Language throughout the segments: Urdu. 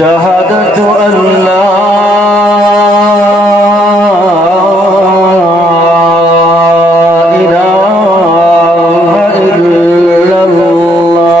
شهادة أن لا إله إلا الله.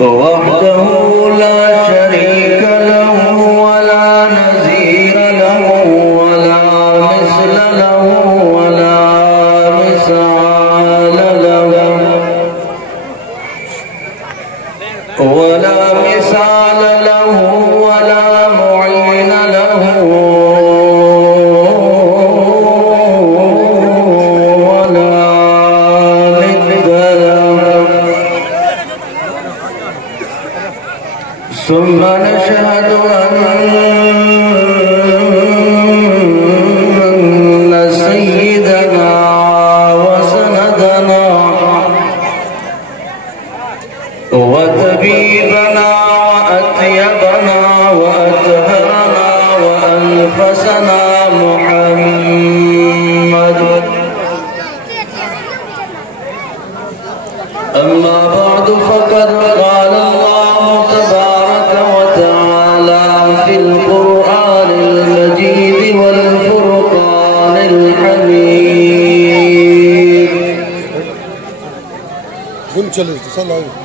وحده لا شريك له ولا نظير له ولا مثل له ولا مثال له ولا مثال له ولا معين له ولا ند له. ثم نشهد أن سيدنا وسندنا وطبيبنا وأطيبنا وأطهرنا وأنفسنا محمد. أما بعد فقد قال الله تبارك وتعالى في القرآن المجيد والفرقان الحميد.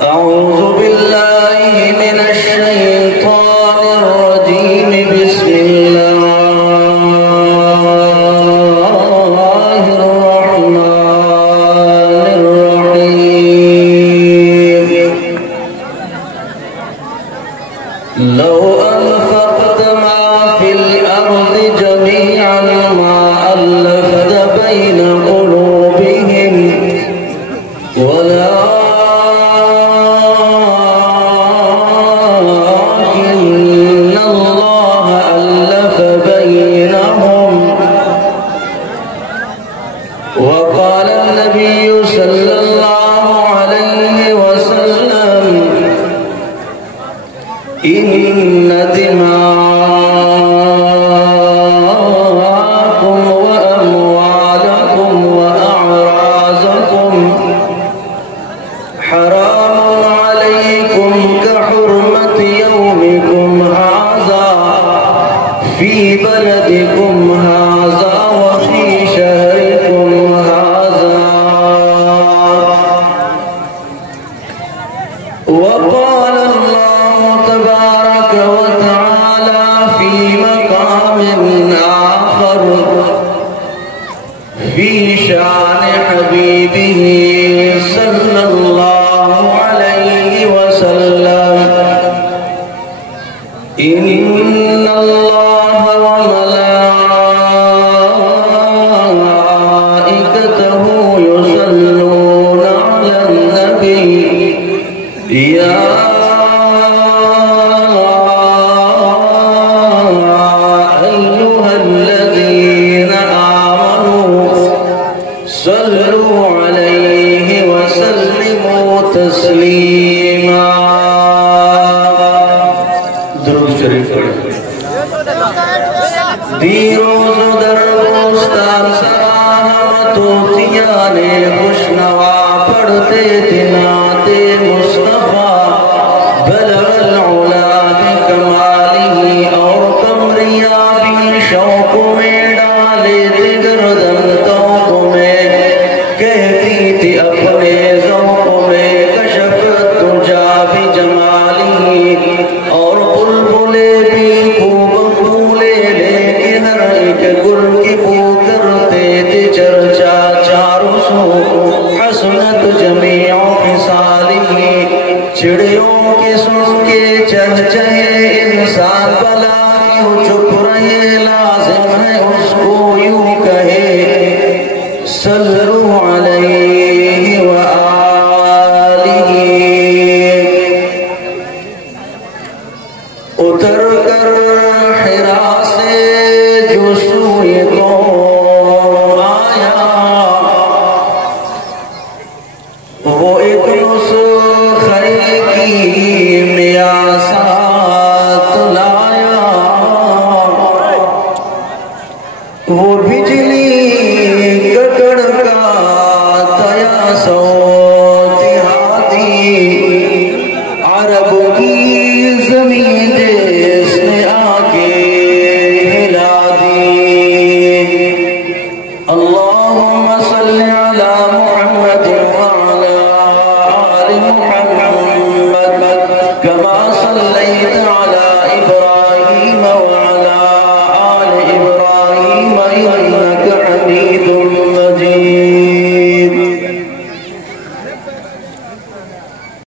أعوذ بالله من الشيطان الرجيم. بسم الله الرحمن الرحيم. لو أنفقت ما في الأرض جميعا ما ألفت بين قلوبهم ولكن الله ألف بينهم. وقال النبي صلى الله عليه وسلم إن دماءكم وأموالكم وأعراضكم حرام عليكم كحرمة يومكم هذا في بلدكم هذا وفي شهركم هذا. وقال الله تبارك وتعالى في مقام آخر في شأن حبيبه صلى الله عليه وسلم إن الله وملائكته يصلون على النبي يا أيها الذين آمنوا صلوا عليه وسلموا تسليما. درود شریف دیروز در بوستان سراحمتوتیانے خوشنوا پڑھتے دناتے مصطفیٰ بلغ العلا بکمالہ اور کمریا بھی شوق میں ڈالے تھے گردن توق میں کہتی تھی اپنے ذوق میں کشفت تجا بھی جمالہ اور بلبلے بھی خوب پھولے لے کے ہر ایک گل کی بو کرتے تھے چرچا چاروں سو حسنت جمیع حكيم